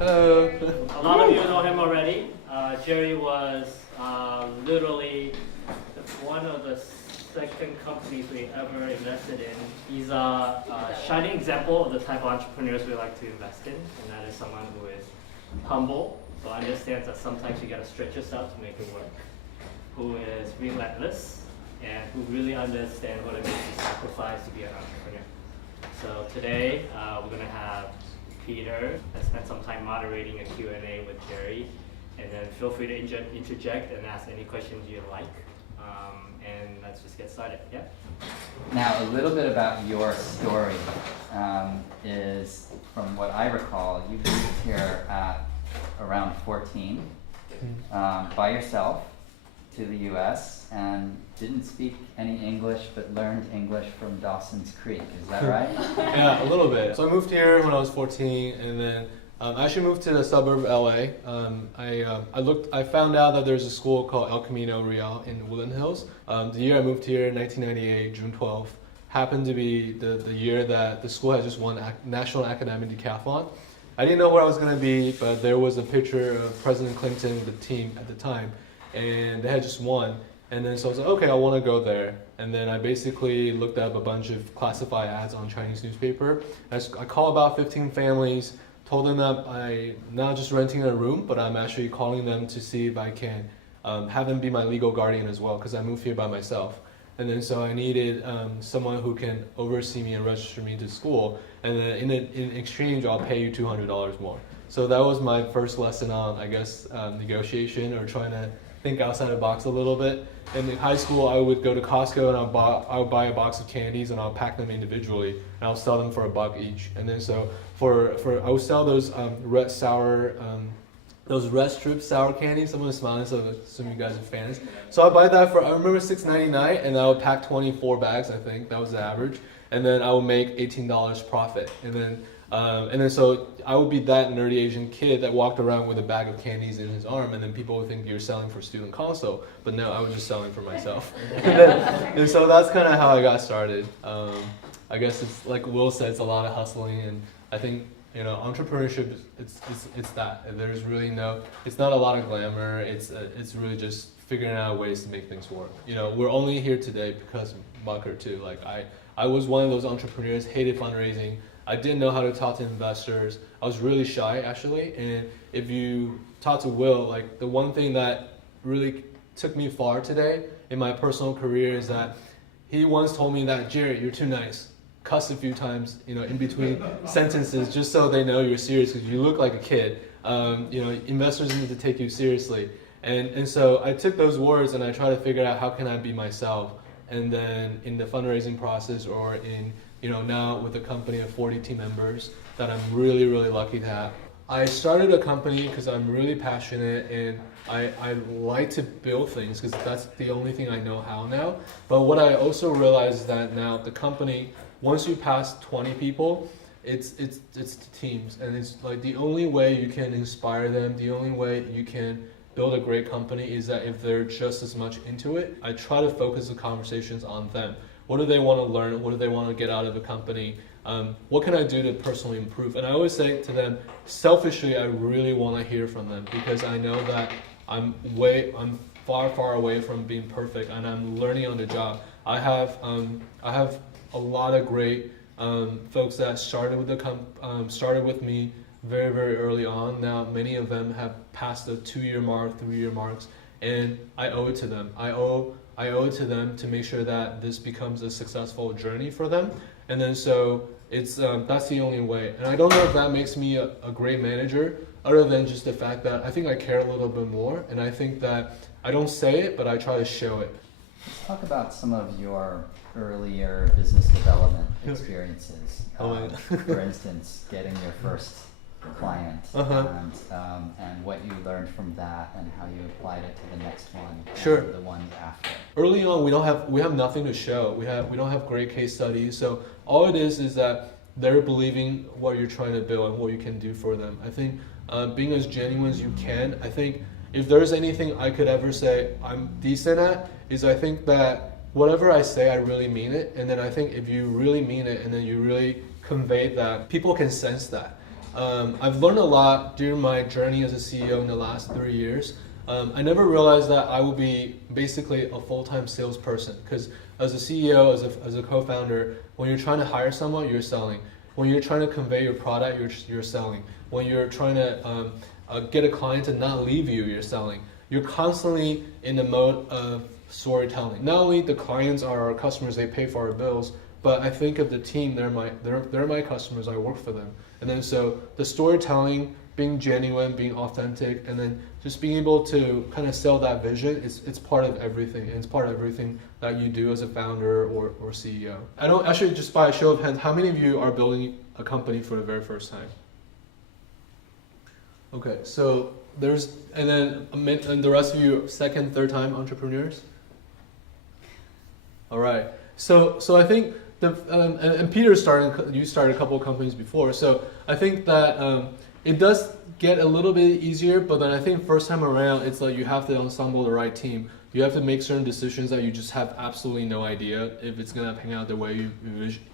Hello. A lot of you know him already. Jerry was literally one of the second companies we ever invested in. He's a shining example of the type of entrepreneurs we like to invest in, and that is someone who is humble, but understands that sometimes you gotta stretch yourself to make it work, who is relentless, and who really understands what it means to sacrifice to be an entrepreneur. So today, we're gonna have Peter spend some time moderating a Q&A with Jerry, and then feel free to interject and ask any questions you like. And let's just get started. Yeah. Now, a little bit about your story is, from what I recall, you moved here at around 14 by yourself to the U.S. and didn't speak any English, but learned English from Dawson's Creek. Is that right? Yeah, a little bit. So I moved here when I was 14, and then I actually moved to the suburb of LA. I found out that there's a school called El Camino Real in Woodland Hills. The year I moved here, 1998, June 12th, happened to be the year that the school had just won National Academic Decathlon. I didn't know where I was going to be, but there was a picture of President Clinton with the team at the time, and they had just won. And then so I was like, okay, I want to go there. And then I basically looked up a bunch of classified ads on Chinese newspaper. I called about 15 families, told them that I'm not just renting a room, but I'm actually calling them to see if I can have them be my legal guardian as well, because I moved here by myself. And then so I needed someone who can oversee me and register me to school. And then in exchange, I'll pay you $200 more. So that was my first lesson on, I guess, negotiation, or trying to think outside the box a little bit. And in high school, I would go to Costco and I would buy a box of candies and I'll pack them individually and I'll sell them for $1 each. And then so I would sell those red strip sour candies. Someone is smiling, so I assume you guys are fans. So I buy that for, I remember, $6.99, and I would pack 24 bags. I think that was the average, and then I would make $18 profit. And then so I would be that nerdy Asian kid that walked around with a bag of candies in his arm, and then people would think you're selling for student council, but no, I was just selling for myself. and so that's kind of how I got started. I guess it's like Will said, it's a lot of hustling, and I think, you know, entrepreneurship, it's that. There's really it's not a lot of glamour. It's really just figuring out ways to make things work. You know, we're only here today because of Mucker too. Like I was one of those entrepreneurs, hated fundraising. I didn't know how to talk to investors. I was really shy, actually. And if you talk to Will, like, the one thing that really took me far today in my personal career is that he once told me that, Jerry, you're too nice. Cuss a few times, you know, in between sentences, just so they know you're serious, because you look like a kid. You know, investors need to take you seriously. And so I took those words and I tried to figure out how can I be myself. And then in the fundraising process, or in, you know, now with a company of 40 team members that I'm really, really lucky to have. I started a company because I'm really passionate and I like to build things, because that's the only thing I know how now. But what I also realized is that now the company, once you pass 20 people, it's teams, and it's like the only way you can inspire them, the only way you can build a great company is that if they're just as much into it. I try to focus the conversations on them. What do they want to learn? What do they want to get out of a company? What can I do to personally improve? And I always say to them, selfishly, I really want to hear from them, because I know that I'm far away from being perfect, and I'm learning on the job. I have a lot of great folks that started with me very, very early on. Now many of them have passed the 2-year mark, 3-year marks, and I owe it to them. I owe it to them to make sure that this becomes a successful journey for them. And then so it's that's the only way. And I don't know if that makes me a great manager, other than just the fact that I think I care a little bit more, and I think that I don't say it, but I try to show it. Let's talk about some of your earlier business development experiences. For instance, getting your first client, and what you learned from that, and how you applied it to the next one, Sure. and the one after. Early on, we have nothing to show. We don't have great case studies. So all it is that they're believing what you're trying to build and what you can do for them. I think being as genuine as you can. I think if there's anything I could ever say I'm decent at, is I think that whatever I say, I really mean it. And then I think if you really mean it and then you really convey that, people can sense that. I've learned a lot during my journey as a CEO in the last 3 years. I never realized that I would be basically a full-time salesperson, because as a CEO, as a co-founder, when you're trying to hire someone, you're selling. When you're trying to convey your product, you're selling. When you're trying to get a client to not leave you, you're selling. You're constantly in the mode of storytelling. Not only the clients are our customers, they pay for our bills, but I think of the team, they're my customers, I work for them. And then so the storytelling, being genuine, being authentic, and then just being able to kind of sell that vision, it's part of everything. And it's part of everything that you do as a founder or CEO. I don't actually, just by a show of hands, how many of you are building a company for the very first time? Okay, so there's, and the rest of you second, third time entrepreneurs? All right, so I think and Peter you started a couple of companies before, so I think that it does get a little bit easier, but then I think first time around, it's like you have to ensemble the right team. You have to make certain decisions that you just have absolutely no idea if it's gonna pan out the way you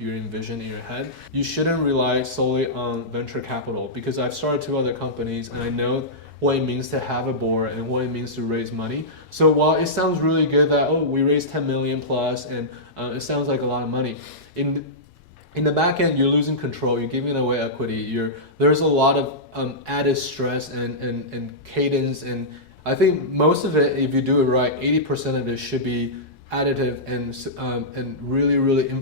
envision in your head. You shouldn't rely solely on venture capital, because I've started 2 other companies and I know what it means to have a board and what it means to raise money. So while it sounds really good that, oh, we raised 10 million plus and it sounds like a lot of money, in the back end, you're losing control, you're giving away equity, there's a lot of added stress and cadence, and I think most of it, if you do it right, 80% of it should be additive and really, really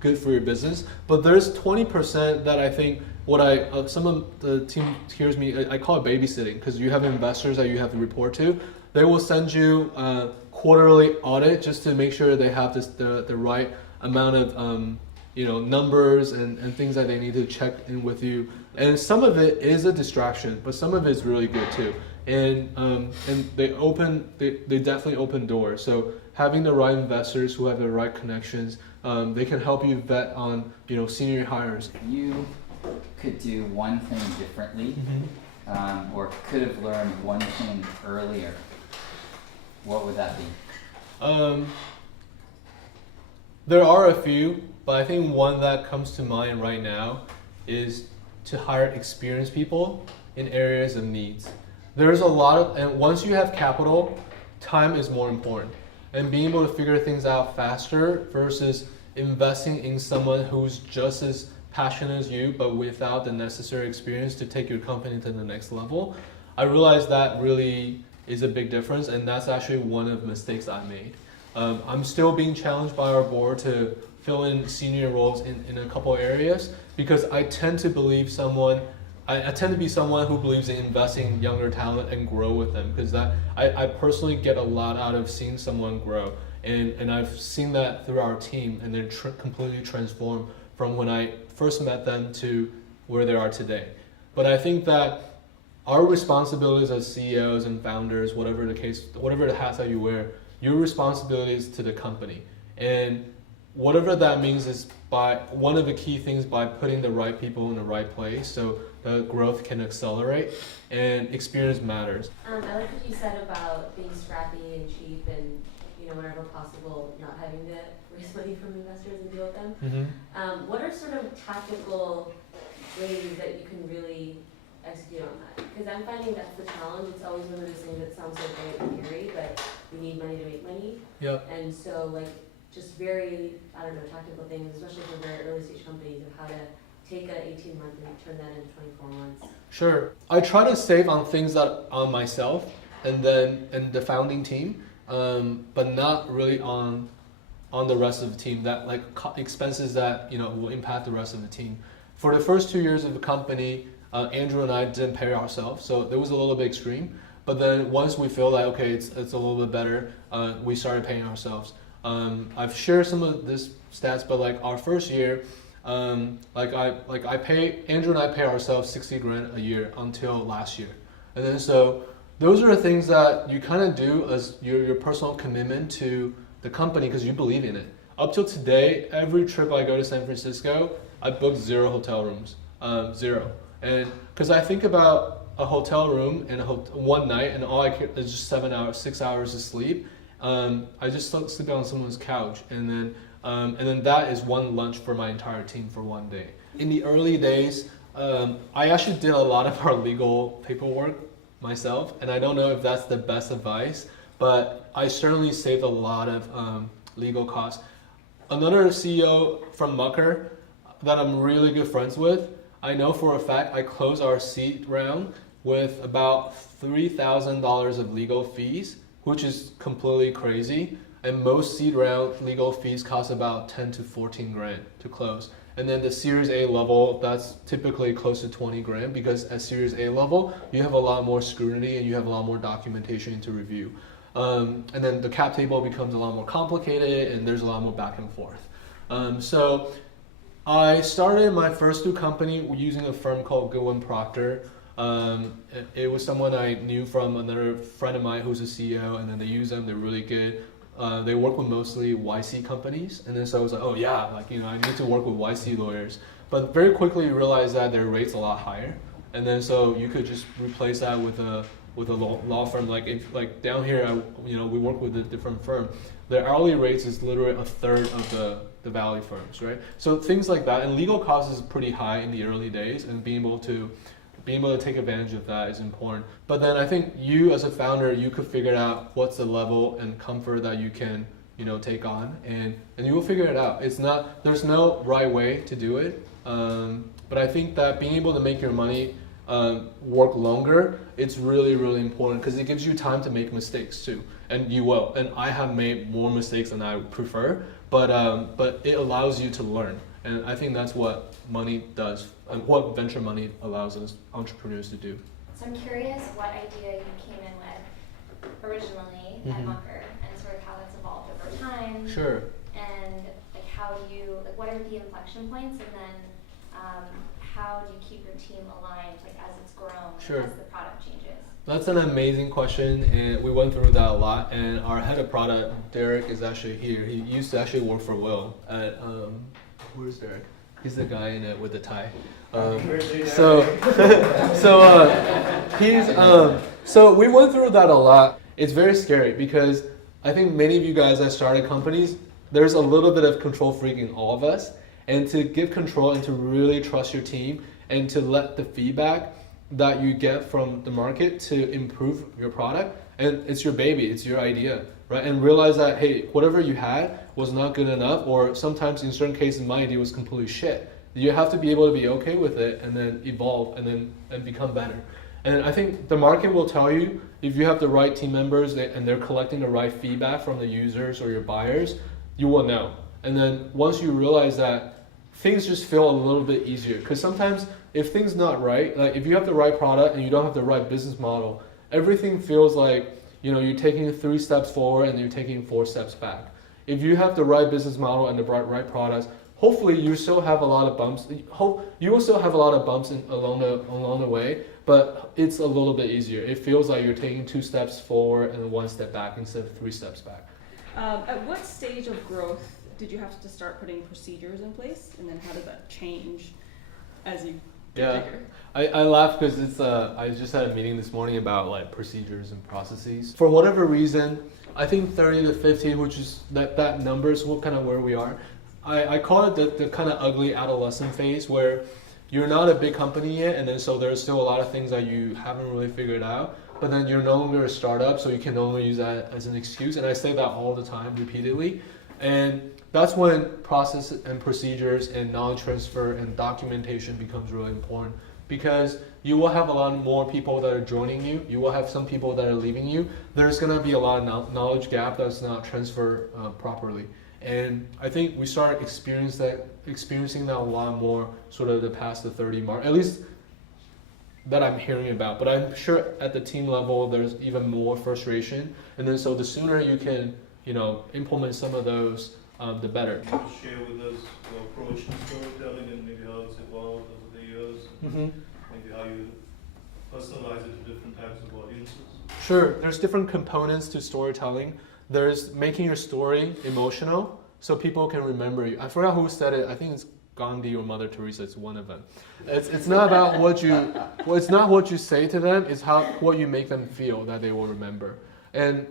good for your business. But there's 20% that I think some of the team hears me, I call it babysitting, because you have investors that you have to report to. They will send you a quarterly audit just to make sure they have the right amount of numbers and things that they need to check in with you. And some of it is a distraction, but some of it is really good too. And they definitely open doors. So having the right investors who have the right connections, they can help you vet on senior hires. You could do one thing differently, or could have learned one thing earlier. What would that be? There are a few, but I think one that comes to mind right now is to hire experienced people in areas of needs. There's a lot and once you have capital, time is more important. And being able to figure things out faster versus investing in someone who's just as passionate as you, but without the necessary experience to take your company to the next level. I realized that really is a big difference, and that's actually one of the mistakes I made. I'm still being challenged by our board to fill in senior roles in a couple areas, because I tend to be someone who believes in investing in younger talent and grow with them, because I personally get a lot out of seeing someone grow, and I've seen that through our team, and they're completely transformed from when I first met them to where they are today. But I think that our responsibilities as CEOs and founders, whatever the hats that you wear, your responsibility is to the company. And whatever that means is one of the key things by putting the right people in the right place so the growth can accelerate, and experience matters. I like what you said about being scrappy and cheap and whenever possible not having to raise money from investors and deal with them. Mm-hmm. What are sort of tactical ways that you can really execute on that? Because I'm finding that's the challenge. It's always one of those things that sounds so great in theory, but we need money to make money. Yep. And so just very, tactical things, especially for very early stage companies, of how to take an 18-month and turn that into 24 months. Sure. I try to save on things that on myself and the founding team, but not really on the rest of the team, that expenses that will impact the rest of the team. For the first 2 years of the company, Andrew and I didn't pay ourselves, so it was a little bit extreme. But then once we feel like okay, it's a little bit better, we started paying ourselves. I've shared some of this stats, but our first year, Andrew and I pay ourselves 60 grand a year until last year, and then so those are the things that you kind of do as your personal commitment to the company because you believe in it. Up till today, every trip I go to San Francisco, I book 0 hotel rooms, 0, and because I think about a hotel room and one night, and all I care is just 6 hours of sleep. I just sleep on someone's couch, and then that is one lunch for my entire team for one day. In the early days, I actually did a lot of our legal paperwork myself, and I don't know if that's the best advice, but I certainly saved a lot of legal costs. Another CEO from Mucker that I'm really good friends with, I know for a fact I closed our seed round with about $3,000 of legal fees, which is completely crazy. And most seed round legal fees cost about 10 to 14 grand to close. And then the Series A level, that's typically close to 20 grand because at Series A level, you have a lot more scrutiny and you have a lot more documentation to review. And then the cap table becomes a lot more complicated and there's a lot more back and forth. So I started my first new company using a firm called Goodwin Procter. It was someone I knew from another friend of mine who's a CEO, and then they use them, they're really good. They work with mostly YC companies, and then so I was like, oh yeah, like, you know, I need to work with YC lawyers. But very quickly you realize that their rate's a lot higher, and then so you could just replace that with a law firm. Like if like down here, we work with a different firm. Their hourly rates is literally a third of the Valley firms, right? So things like that, and legal costs is pretty high in the early days, and being able to take advantage of that is important. But then I think you as a founder, you could figure out what's the level and comfort that you can, take on, and you will figure it out. There's no right way to do it. But I think that being able to make your money work longer, it's really, really important because it gives you time to make mistakes too. And you will. And I have made more mistakes than I would prefer, but it allows you to learn. And I think that's what money does, and what venture money allows us entrepreneurs to do. So I'm curious what idea you came in with originally at Mucker, and sort of how that's evolved over time. Sure. And what are the inflection points, and then how do you keep your team aligned, as it's grown, Sure. as the product changes? That's an amazing question, and we went through that a lot. And our head of product, Derek, is actually here. He used to actually work for Will at where's Derek? He's the guy in it with the tie. So we went through that a lot. It's very scary because I think many of you guys that started companies, there's a little bit of control freak in all of us, and to give control and to really trust your team and to let the feedback that you get from the market to improve your product, and it's your baby, it's your idea, right? And realize that, hey, whatever you had was not good enough, or sometimes in certain cases my idea was completely shit. You have to be able to be okay with it and then evolve and become better. And I think the market will tell you if you have the right team members and they're collecting the right feedback from the users or your buyers, you will know. And then once you realize that, things just feel a little bit easier. Because sometimes if things not right, like if you have the right product and you don't have the right business model, everything feels like you're taking 3 steps forward and you're taking 4 steps back. If you have the right business model and the right products, hopefully you still have a lot of bumps. You will still have a lot of bumps along the way, but it's a little bit easier. It feels like you're taking 2 steps forward and 1 step back instead of 3 steps back. At what stage of growth did you have to start putting procedures in place, and then how did that change as you get bigger? I laugh because it's I just had a meeting this morning about procedures and processes. For whatever reason, I think 30 to 50, which is that number is what kind of where we are. I call it the kind of ugly adolescent phase where you're not a big company yet, and then so there's still a lot of things that you haven't really figured out, but then you're no longer a startup, so you can no longer use that as an excuse. And I say that all the time, repeatedly. And that's when process and procedures and knowledge transfer and documentation becomes really important, because you will have a lot more people that are joining you. You will have some people that are leaving you. There's going to be a lot of knowledge gap that's not transferred properly. And I think we started experiencing that a lot more sort of the past the 30 mark, at least that I'm hearing about. But I'm sure at the team level, there's even more frustration. And then so the sooner you can, implement some of those, the better. Share with us your approach to storytelling and maybe how it's evolved over the years, and maybe how you personalize it to different types of audiences. Sure, there's different components to storytelling. There's making your story emotional so people can remember you. I forgot who said it. I think it's Gandhi or Mother Teresa. It's one of them. It's not about it's not what you say to them. It's what you make them feel that they will remember. And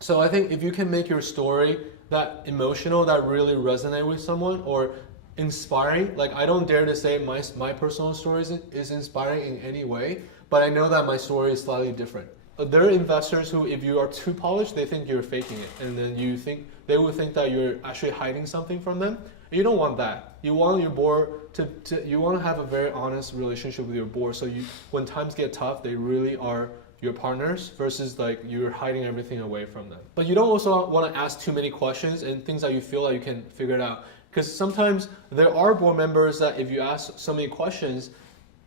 so I think if you can make your story that emotional, that really resonate with someone, or inspiring. Like I don't dare to say my personal story is inspiring in any way, but I know that my story is slightly different. There are investors who, if you are too polished, they think you're faking it, and then they would think that you're actually hiding something from them. You don't want that. You want your board you want to have a very honest relationship with your board. So when times get tough, they really are your partners versus like you're hiding everything away from them. But you don't also want to ask too many questions and things that you feel like you can figure it out. Because sometimes there are board members that if you ask so many questions,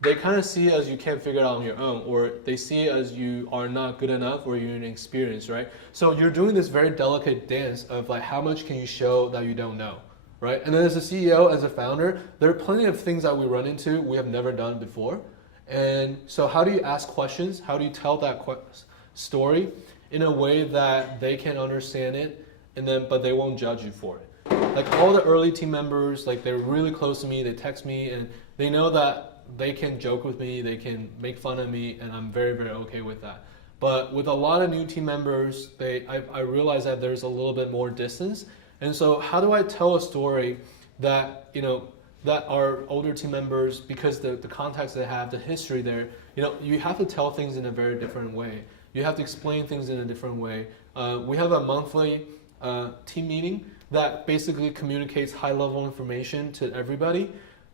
they kind of see it as you can't figure it out on your own, or they see it as you are not good enough or you're inexperienced, right? So you're doing this very delicate dance of like how much can you show that you don't know, right? And then as a CEO, as a founder, there are plenty of things that we run into we have never done before. And so how do you ask questions? How do you tell that story in a way that they can understand it, but they won't judge you for it? Like all the early team members, like they're really close to me, they text me and they know that they can joke with me, they can make fun of me, and I'm very, very okay with that. But with a lot of new team members, I realize that there's a little bit more distance. And so how do I tell a story that, that our older team members, because the context they have, the history there, you have to tell things in a very different way. You have to explain things in a different way. We have a monthly team meeting that basically communicates high-level information to everybody.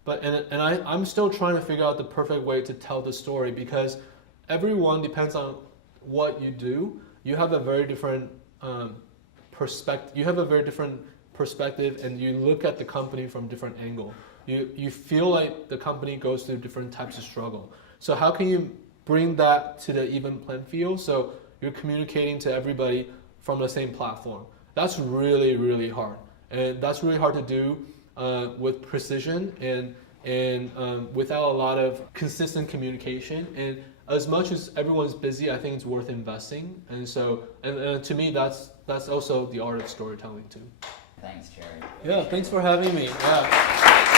I'm still trying to figure out the perfect way to tell the story because everyone depends on what you do. You have a very different perspective. You have a very different perspective, and you look at the company from different angle. You feel like the company goes through different types of struggle. So how can you bring that to the even playing field? So you're communicating to everybody from the same platform. That's really, really hard, and that's really hard to do with precision and without a lot of consistent communication. And as much as everyone's busy, I think it's worth investing. And so, and to me, that's also the art of storytelling too. Thanks, Jerry. Yeah, thanks for having me. Yeah.